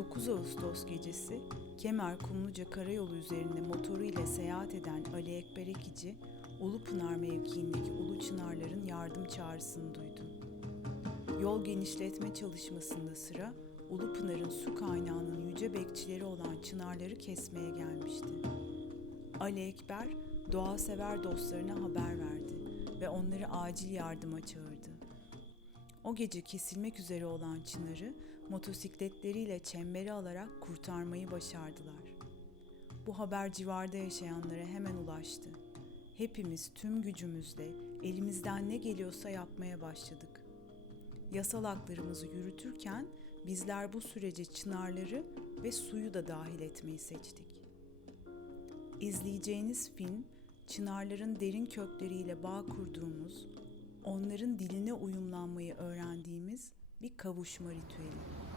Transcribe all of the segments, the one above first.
9 Ağustos gecesi Kemer Kumluca Karayolu üzerinde motoru ile seyahat eden Ali Ekber Ekici, Ulupınar mevkiindeki Ulu Çınarların yardım çağrısını duydu. Yol genişletme çalışmasında sıra Ulupınar'ın su kaynağının yüce bekçileri olan çınarları kesmeye gelmişti. Ali Ekber, doğa sever dostlarına haber verdi ve onları acil yardıma çağırdı. O gece kesilmek üzere olan çınarı motosikletleriyle çembere alarak kurtarmayı başardılar. Bu haber civarda yaşayanlara hemen ulaştı. Hepimiz tüm gücümüzle elimizden ne geliyorsa yapmaya başladık. Yasal haklarımızı yürütürken bizler bu sürece çınarları ve suyu da dahil etmeyi seçtik. İzleyeceğiniz film, çınarların derin kökleriyle bağ kurduğumuz, onların diline uyumlanmayı öğrendiğimiz bir kavuşma ritüeli.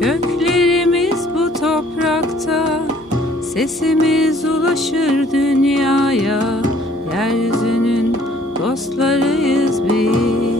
Köklerimiz bu toprakta Sesimiz ulaşır dünyaya. Yeryüzünün dostlarıyız biz.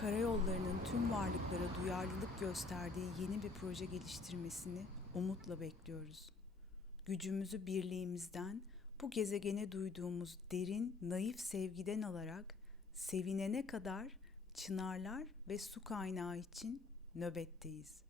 Karayollarının tüm varlıklara duyarlılık gösterdiği yeni bir proje geliştirmesini umutla bekliyoruz. Gücümüzü birliğimizden, bu gezegene duyduğumuz derin, naif sevgiden alarak sevinene kadar çınarlar ve su kaynağı için nöbetteyiz.